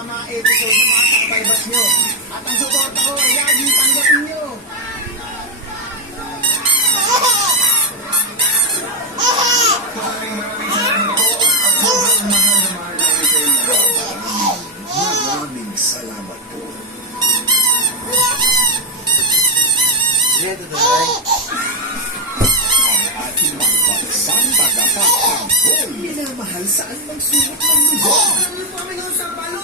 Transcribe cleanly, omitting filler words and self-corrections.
mga episode ng mga kabaybas nyo. At ang suporta ko ay lagi tanggapin nyo. Maraming salamat po. Ang ating magbansang tagapagtanggol. Minamahal saan magsulot ng lugar. Alam niyo po kami noon sa palo.